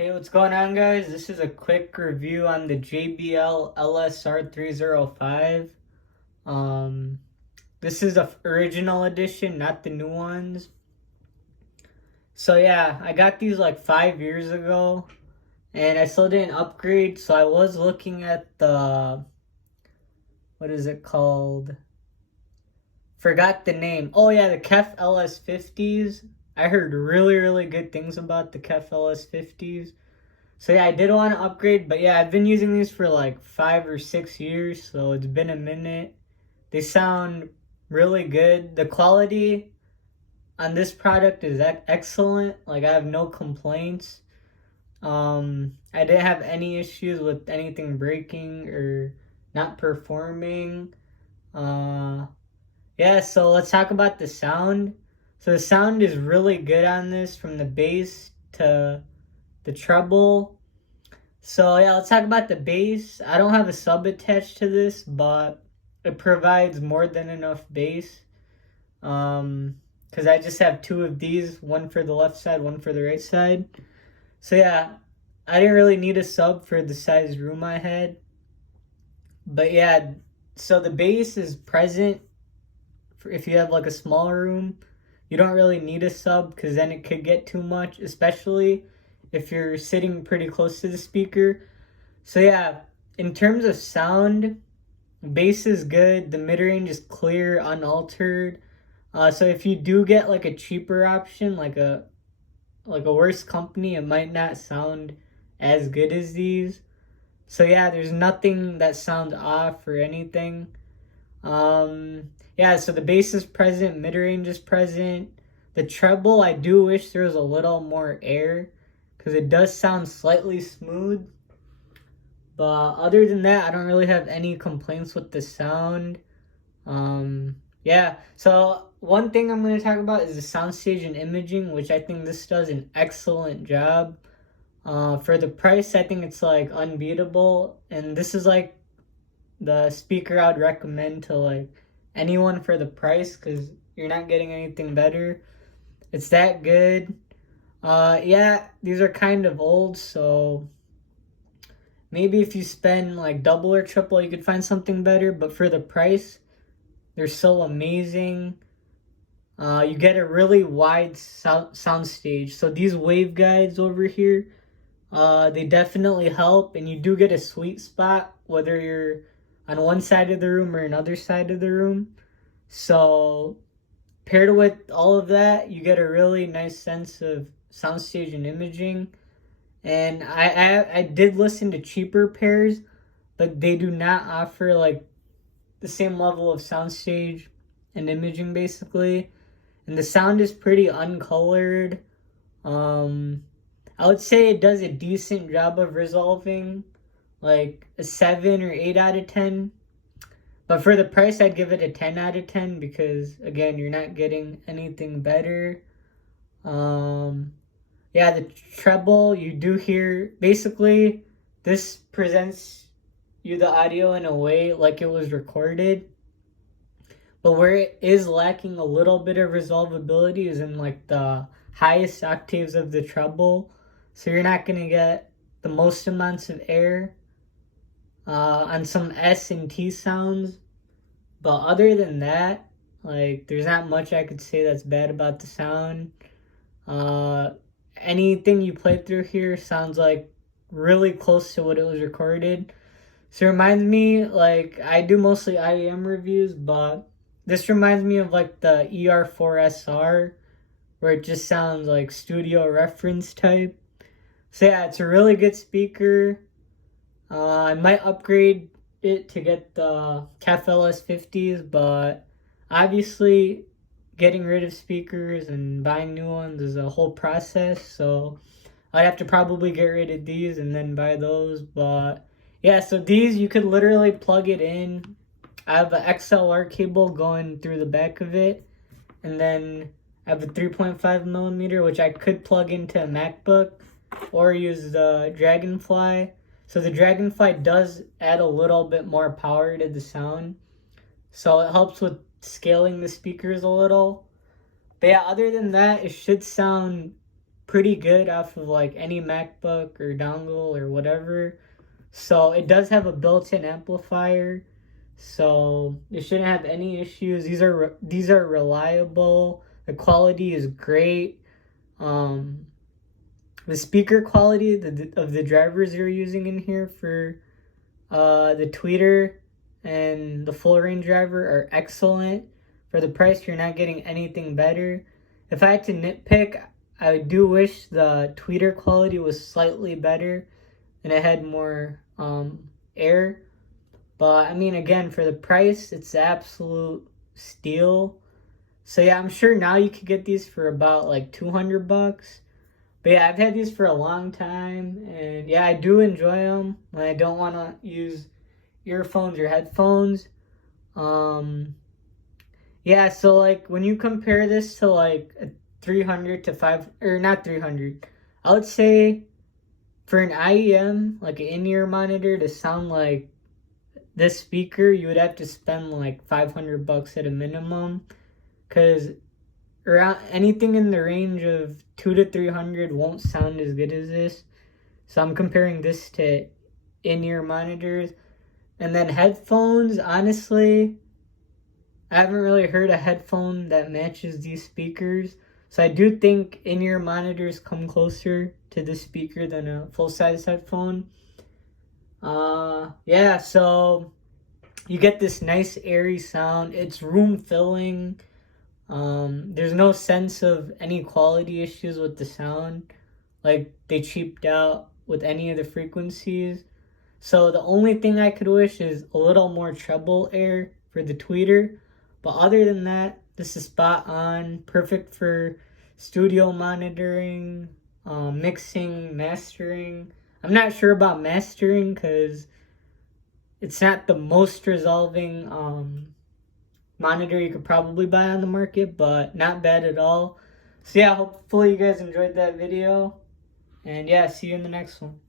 Hey, what's going on, guys? This is a quick review on the JBL LSR-305. Um, this is the original edition, not the new ones. So yeah, I got these like 5 years ago, and I still didn't upgrade. So I was looking at the, what is it called? Forgot the name. Oh yeah, the KEF LS50s. I heard really good things about the KEF LS50s. So yeah, I did want to upgrade, but yeah, I've been using these for like 5 or 6 years, so it's been a minute. They sound really good. The quality on this product is excellent. Like I have no complaints. I didn't have any issues with anything breaking or not performing. Uh, yeah, so let's talk about the sound. So the sound is really good on this, from the bass to the treble. So yeah, let's talk about the bass. I don't have a sub attached to this, but it provides more than enough bass. Because I just have two of these, one for the left side, one for the right side. So yeah, I didn't really need a sub for the size room I had. But yeah, so the bass is present for if you have like a smaller room. You don't really need a sub because then it could get too much, especially if you're sitting pretty close to the speaker. So yeah, in terms of sound, bass is good. The mid-range is clear, unaltered. So if you do get like a cheaper option, like a worse company, it might not sound as good as these. So yeah, there's nothing that sounds off or anything. Yeah, so the bass is present, mid-range is present. The treble, I do wish there was a little more air because it does sound slightly smooth. But other than that, I don't really have any complaints with the sound. Yeah, so one thing I'm going to talk about is the soundstage and imaging, which I think this does an excellent job. For the price, I think it's like unbeatable. And this is like the speaker I'd recommend to like anyone for the price because you're not getting anything better. It's that good. Yeah, these are kind of old, so maybe if you spend like double or triple, you could find something better. But for the price, they're so amazing. You get a really wide sound stage. So these wave guides over here, they definitely help, and you do get a sweet spot whether you're on one side of the room or another side of the room. So paired with all of that, you get a really nice sense of soundstage and imaging. And I did listen to cheaper pairs, but they do not offer like the same level of soundstage and imaging basically. And the sound is pretty uncolored. I would say it does a decent job of resolving, like a 7 or 8 out of 10. But for the price, I'd give it a 10 out of 10 because, again, you're not getting anything better. Yeah, the treble, you do hear, basically, this presents you the audio in a way like it was recorded. But where it is lacking a little bit of resolvability is in like the highest octaves of the treble. So you're not going to get the most amounts of air on some S and T sounds. But other than that, like there's not much I could say that's bad about the sound. Anything you play through here sounds like really close to what it was recorded. So it reminds me, like I do mostly IEM reviews, but this reminds me of like the ER4SR, where it just sounds like studio reference type. So yeah, it's a really good speaker. I might upgrade it to get the KEF LS50s, but obviously getting rid of speakers and buying new ones is a whole process. So I'd have to probably get rid of these and then buy those. But yeah, so these you could literally plug it in. I have an XLR cable going through the back of it, and then I have a 3.5 millimeter, which I could plug into a MacBook or use the Dragonfly. So the Dragonfly does add a little bit more power to the sound, so it helps with scaling the speakers a little. But yeah, other than that, it should sound pretty good off of like any MacBook or dongle or whatever. So it does have a built-in amplifier, so it shouldn't have any issues. These are reliable. The quality is great. The speaker quality of the drivers you're using in here for the tweeter and the full range driver are excellent. For the price, you're not getting anything better. If I had to nitpick, I do wish the tweeter quality was slightly better and it had more air. But I mean, again, for the price, it's absolute steal. So yeah, I'm sure now you could get these for about like $200. But yeah, I've had these for a long time, and yeah, I do enjoy them when I don't want to use earphones or headphones. Yeah, so like when you compare this to like a 300 to 5, or not 300, I would say for an IEM, like an in-ear monitor, to sound like this speaker, you would have to spend like $500 at a minimum, because around anything in the range of 2 to 300 won't sound as good as this. So I'm comparing this to in-ear monitors. And then headphones, honestly, I haven't really heard a headphone that matches these speakers. So I do think in-ear monitors come closer to this speaker than a full-size headphone. Yeah, so you get this nice airy sound. It's room-filling. There's no sense of any quality issues with the sound. Like, they cheaped out with any of the frequencies. So the only thing I could wish is a little more treble air for the tweeter. But other than that, this is spot on. Perfect for studio monitoring, mixing, mastering. I'm not sure about mastering because it's not the most resolving monitor you could probably buy on the market, but not bad at all. So yeah, hopefully you guys enjoyed that video. And yeah, see you in the next one.